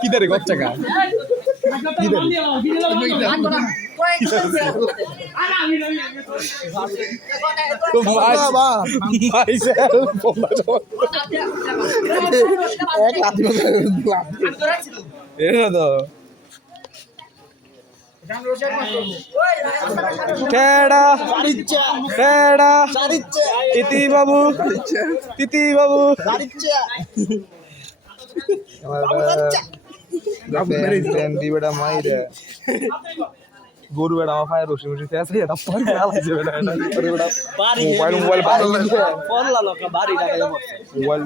কিদারে গচ্চা গা তিতি বাবু বেটা মাইরে গরু বেটা আমার ফায়ার রসি রসি ফেসে মোবাইল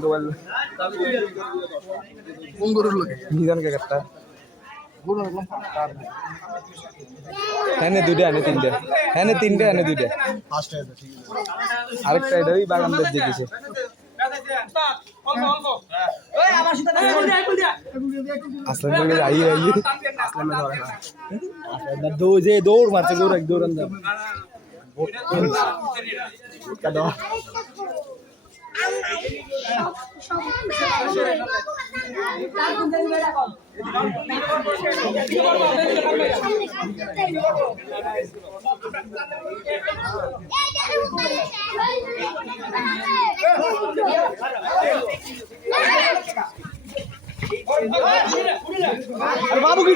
নিজান কে কাটটা হ্যাঁ দুইটা এনে তিনটে এনে দুইটা আরেকটা এটা ওই বাগান দেখেছে দৌড় মারছে দৌড় বাবু কি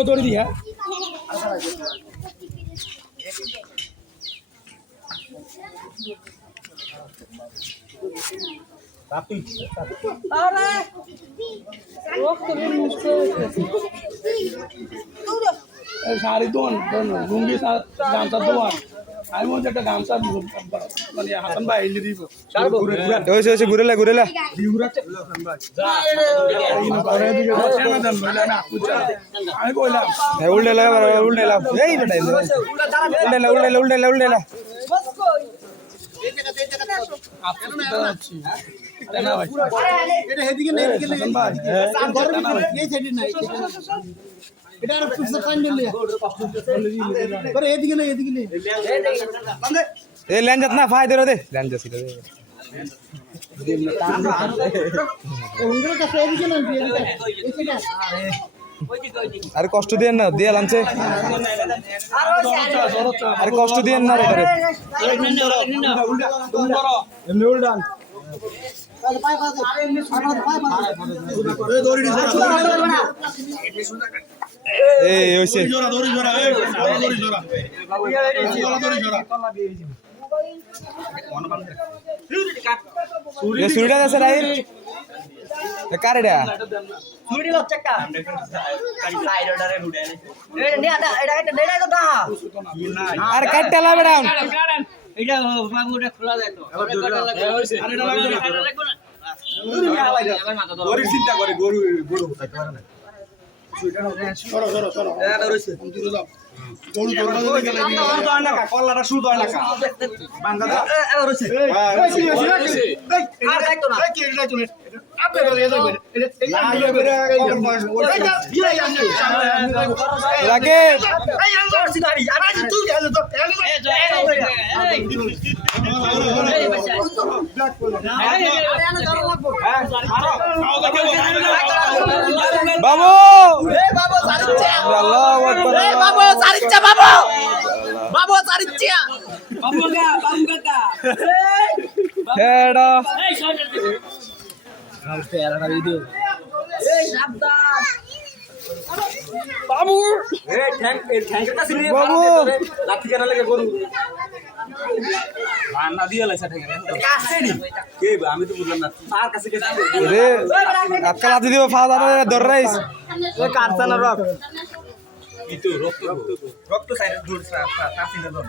দৌড়ে দিয়া শাড়ি দোন লুঙ্গি গামছা দোয়ান আমি বলছি একটা গামছা মানে হাসান ভাই এনে দিব ঘুরেলা আমি কইলাম উল্টেলা ল্যাঞ্জাত না ফায়দা দে ল্যাঞ্জা ছিল আরে কষ্ট দিয়েন না দিয়া লাঞ্চে আরে কষ্ট দিয়েন না রে এমনি উল্টান এই হইছে সুরিটা আছে রাই কারেডা সুরি লচ্চকা সাইডারে হুডে এটা তো দাও আরে কাটটা লাবে ডাউন এটা বাবুটা খোলা যায় তো আরে এটা লাগবে না গরু চিন্তা করে গরু হতে পারে না সরো এটা রইছে তুমি যাও গরু দৌড়া গেলে না কল্লাটা শুধু হয় না বান্দা এটা রইছে আর দেখতো না কি এটা চলে আপনি বলে যাবেন লাগে এই আনসার সিনারি আরে তুই গেল তো বাবু বাবু সারিচ্চা আল্লাহু আকবার বাবু সারিচ্চা বাবু সারিচ্চা বাবু কাকা হেডা এই শর্ট নমস্তে আলাদা ভিডিও এই সাবধান বাবু এই ঠ্যাংটা সিলিয়ে বাবু লাঠি কেন লাগে গরু রান্না দিয়ে লাইছে ঠ্যাংটা কাছে নি কে আমি তো বুঝলাম না তার কাছে কে রে আজকাল লাঠি দিব ফাদা ধরে রাইস ওই কাটছে না রক ই তো রক্ত সাইডে দূর কাছে না দন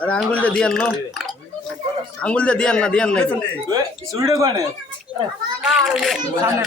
আরে আঙ্গুল দিয়ে দিয়েন না আঙ্গুল দিয়ে দিয়েন না সুইডে কোনে সামনে